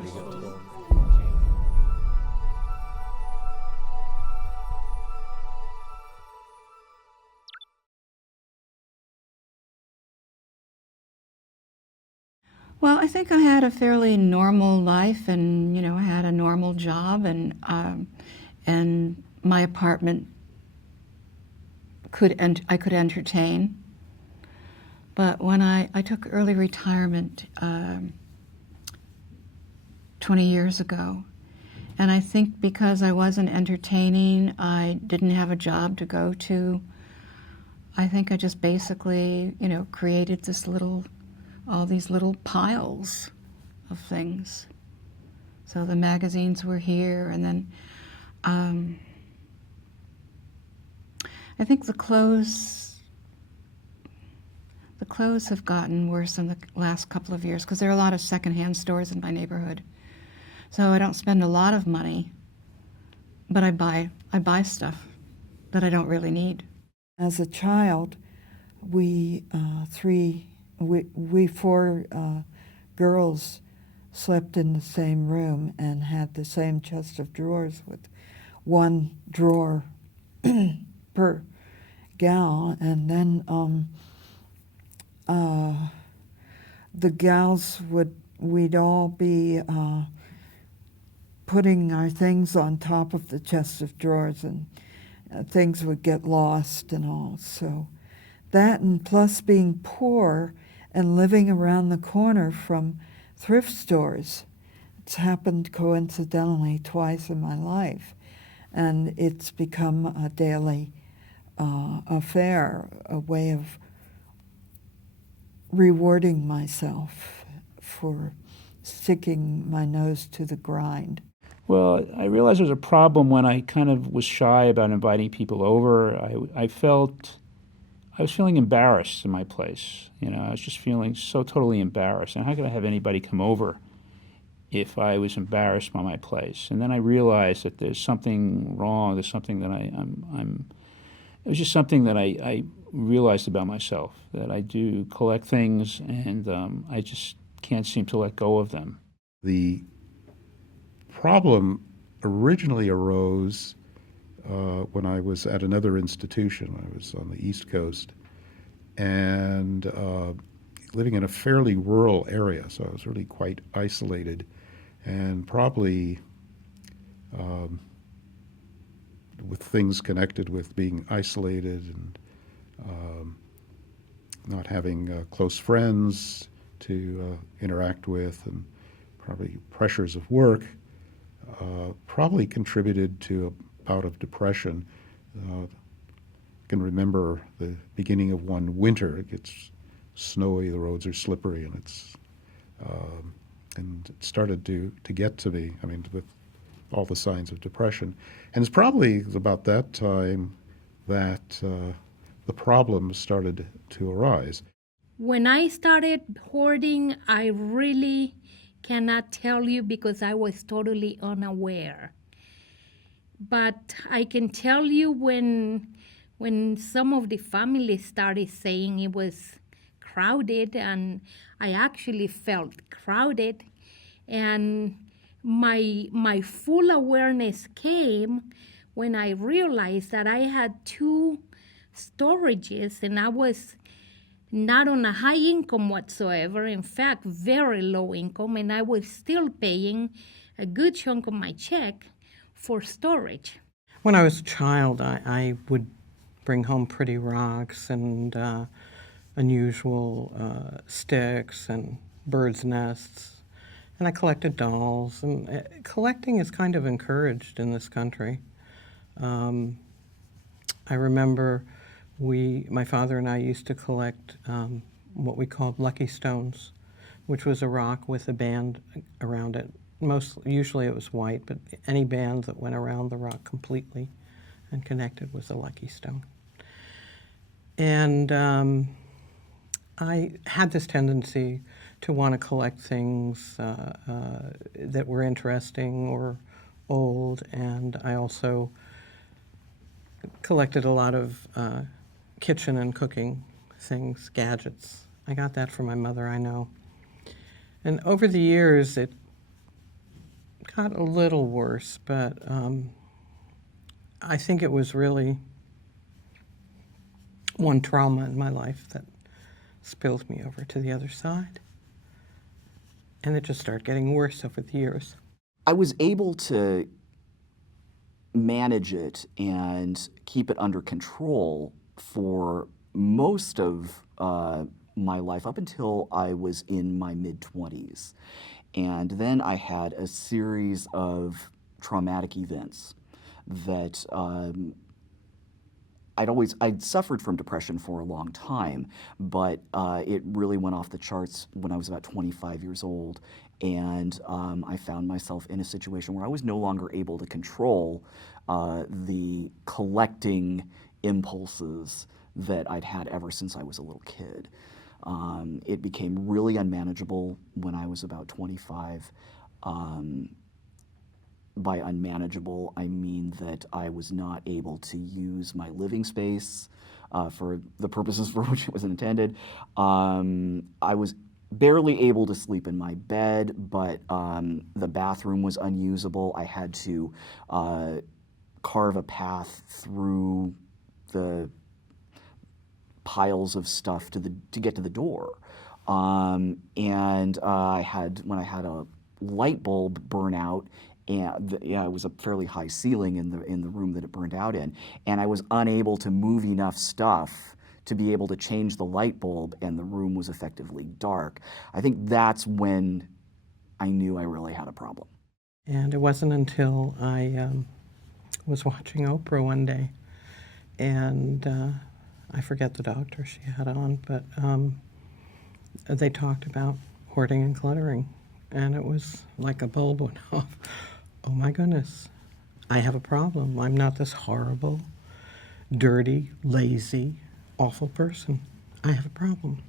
pretty good too. Well, I think I had a fairly normal life, and I had a normal job, and my apartment I could entertain. But when I took early retirement 20 years ago, and I think because I wasn't entertaining, I didn't have a job to go to. I think I just basically, created all these little piles of things. So the magazines were here, and then I think the clothes have gotten worse in the last couple of years because there are a lot of secondhand stores in my neighborhood. So I don't spend a lot of money, but I buy stuff that I don't really need. As a child, we four girls slept in the same room and had the same chest of drawers with one drawer per gal, and then the gals we'd all be putting our things on top of the chest of drawers, and things would get lost and all. So that, and plus being poor and living around the corner from thrift stores. It's happened coincidentally twice in my life, and it's become a daily affair, a way of rewarding myself for sticking my nose to the grind. Well, I realized there was a problem when I kind of was shy about inviting people over. I was feeling embarrassed in my place. I was just feeling so totally embarrassed. And how could I have anybody come over if I was embarrassed by my place? And then I realized that there's something wrong. There's something that it was just something that I realized about myself, that I do collect things, and I just can't seem to let go of them. The problem originally arose when I was at another institution. I was on the East Coast and living in a fairly rural area, so I was really quite isolated, and probably with things connected with being isolated and not having close friends to interact with, and probably pressures of work, probably contributed to a bout of depression. I can remember the beginning of one winter. It gets snowy, the roads are slippery, and it started to get to me. I mean, with all the signs of depression, and it's probably about that time that the problems started to arise. When I started hoarding, I really cannot tell you because I was totally unaware. But I can tell you when some of the families started saying it was crowded, and I actually felt crowded, and my full awareness came when I realized that I had two storages, and I was not on a high income whatsoever, in fact, very low income, and I was still paying a good chunk of my check for storage. When I was a child, I would bring home pretty rocks and unusual sticks and birds' nests, and I collected dolls, and collecting is kind of encouraged in this country. I remember my father and I used to collect what we called lucky stones, which was a rock with a band around it. Usually it was white, but any band that went around the rock completely and connected was a lucky stone. And I had this tendency to want to collect things that were interesting or old, and I also collected a lot of kitchen and cooking things, gadgets. I got that from my mother, I know. And over the years, got a little worse, but I think it was really one trauma in my life that spilled me over to the other side. And it just started getting worse over the years. I was able to manage it and keep it under control for most of my life up until I was in my mid-20s. And then I had a series of traumatic events that I'd suffered from depression for a long time, but it really went off the charts when I was about 25 years old. And I found myself in a situation where I was no longer able to control the collecting impulses that I'd had ever since I was a little kid. It became really unmanageable when I was about 25. By unmanageable, I mean that I was not able to use my living space for the purposes for which it was intended. I was barely able to sleep in my bed, but the bathroom was unusable. I had to carve a path through the piles of stuff to get to the door. And when I had a light bulb burn out, and it was a fairly high ceiling in the room that it burned out in, and I was unable to move enough stuff to be able to change the light bulb, and the room was effectively dark. I think that's when I knew I really had a problem. And it wasn't until I was watching Oprah one day, and I forget the doctor she had on, but they talked about hoarding and cluttering, and it was like a bulb went off. Oh my goodness, I have a problem. I'm not this horrible, dirty, lazy, awful person. I have a problem.